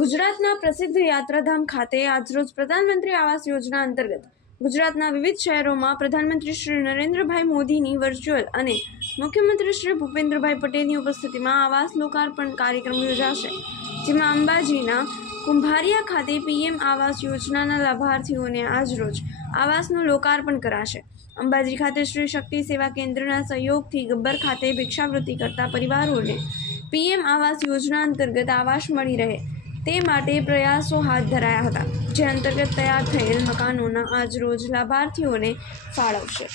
ગુજરાતના પ્રસિદ્ધ યાત્રાધામ ખાતે આજરોજ પ્રધાનમંત્રી આવાસ યોજના અંતર્ગત ગુજરાતના વિવિધ શહેરોમાં પ્રધાનમંત્રી શ્રી નરેન્દ્રભાઈ મોદીની વર્ચ્યુઅલ અને મુખ્યમંત્રી શ્રી ભૂપેન્દ્રભાઈ પટેલની ઉપસ્થિતિમાં આવાસ લોકાર્પણ કાર્યક્રમ યોજાશે, જેમાં અંબાજીના કુંભારિયા ખાતે પીએમ આવાસ યોજનાના લાભાર્થીઓને આજરોજ આવાસનું લોકાર્પણ કરાશે। અંબાજી ખાતે શ્રી શક્તિ સેવા કેન્દ્રના સહયોગથી ગબ્બર ખાતે ભિક્ષાવૃત્તિ કરતા પરિવારોને પીએમ આવાસ યોજના અંતર્ગત આવાસ મળી રહે તે માટે પ્રયાસો હાથ ધરાયા હતા, જે અંતર્ગત તૈયાર થયેલ મકાનોના આજરોજ લાભાર્થીઓને ફાળવશે।